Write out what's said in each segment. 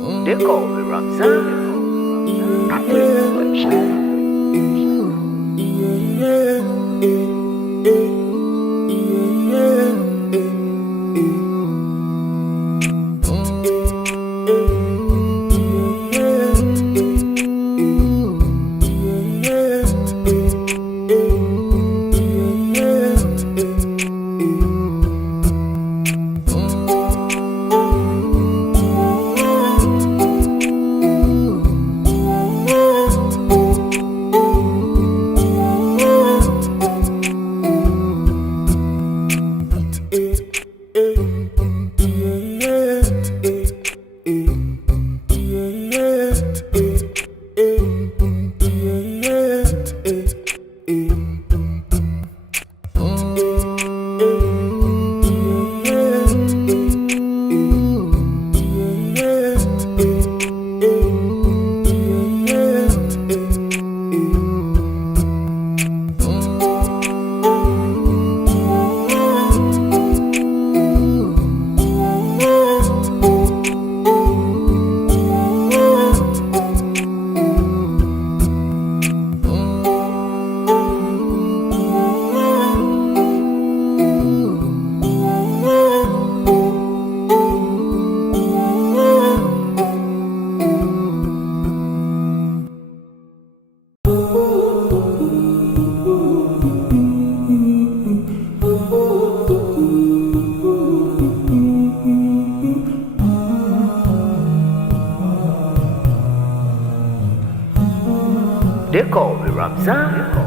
They call me Ramzan. They call me Ramzan.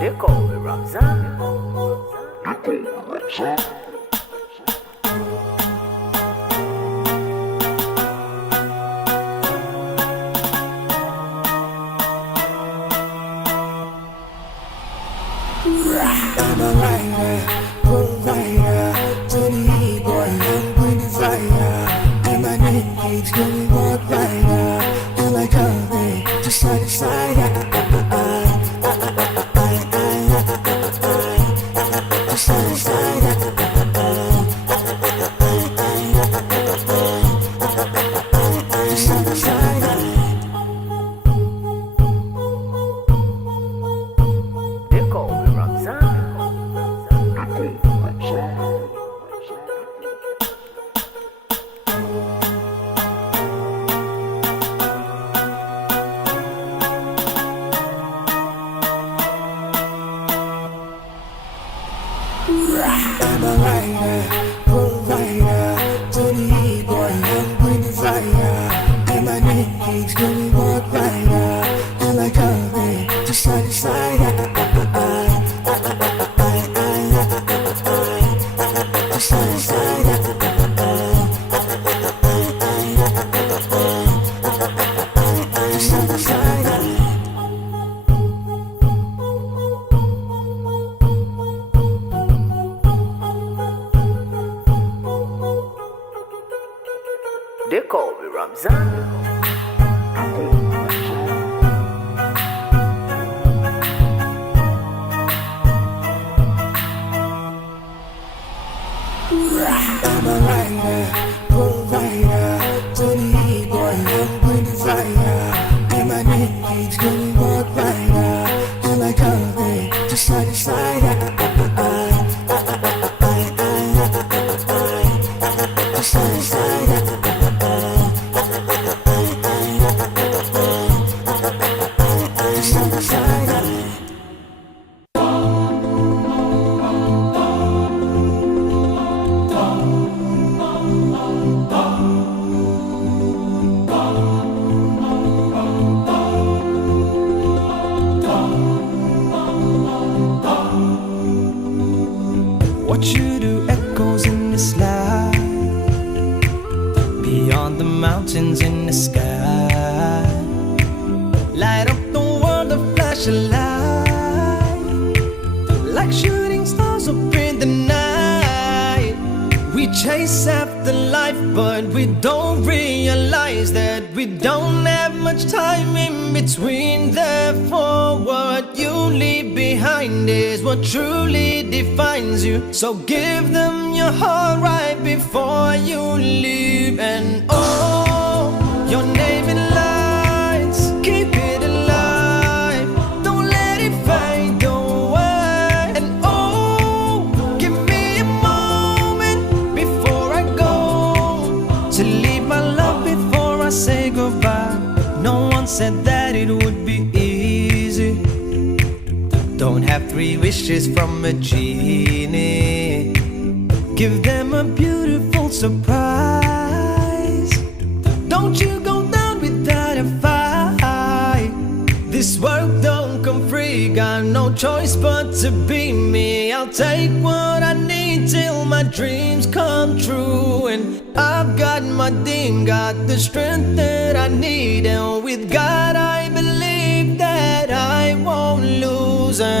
They call me Ramzan. I'm a writer, provider, to the E-boy, I'm bringing fire. And my name keeps going walk rider. And like Kanye, just side to side. Just side to side. Just side to side. They call me Ramzan. I'm a writer, provider, to the E-boy, I'm bringing fire. And my name keeps going walk rider. And like Kanye, just side to side. Just side to side. Just side to side. They call me Ramzan. I'm a writer, provider, to the E-boy, I'm bringing fire. And my name keeps going walk rider. And like Kanye, just side to side. Just side to side. Just side to side. What you do echoes in the slide, beyond the mountains in the sky. Light up the world, a flash of light, like shooting stars up in the night. We chase after life, but we don't realize that we don't have much time in between. Therefore, what you leave behind is what truly defines you. So give them your heart right before you leave. And oh, your name in lights, keep it alive, don't let it fade away. And oh, give me a moment before I go, to leave my love before I say goodbye. No one said that it would be easy. Don't have 3 wishes from a genie. Give them a beautiful surprise. Don't you go down without a fight. This world don't come free, got no choice but to be me. I'll take what I need till my dreams come true. And I've got my dream, got the strength that I need. And with God I believe that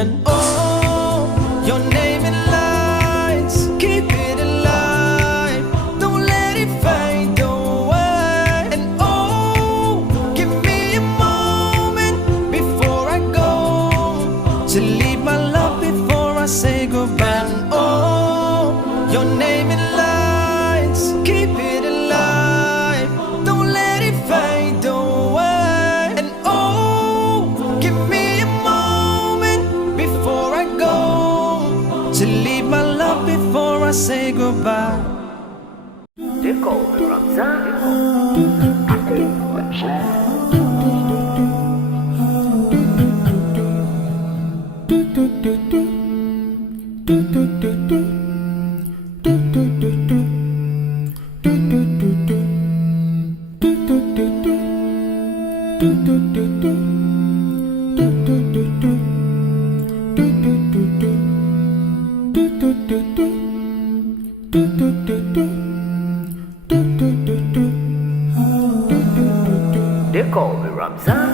and oh, your name in lights, keep it alive, don't let it fade away. And oh, give me a moment before I go, to leave my love before I say goodbye. And oh, your name in lights, keep it alive, don't let it fade away. And oh, give me a moment before I go, to leave my love before I say goodbye. They call me Ramzan. They call me Ramzan.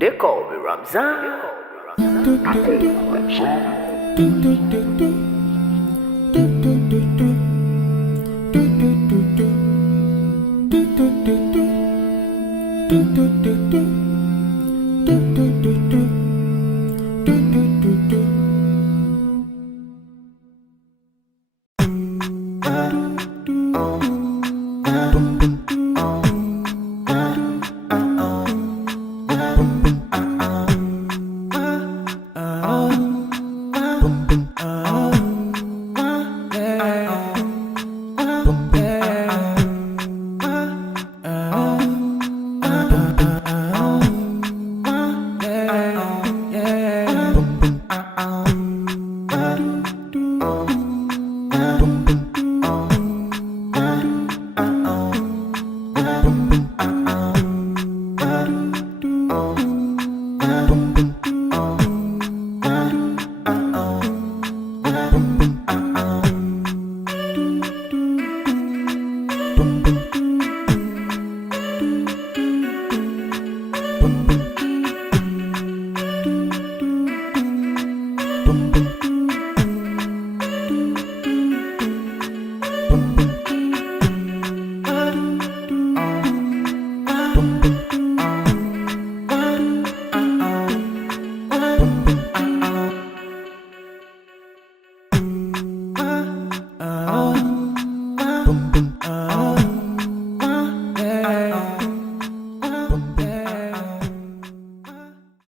They call me Ramzan.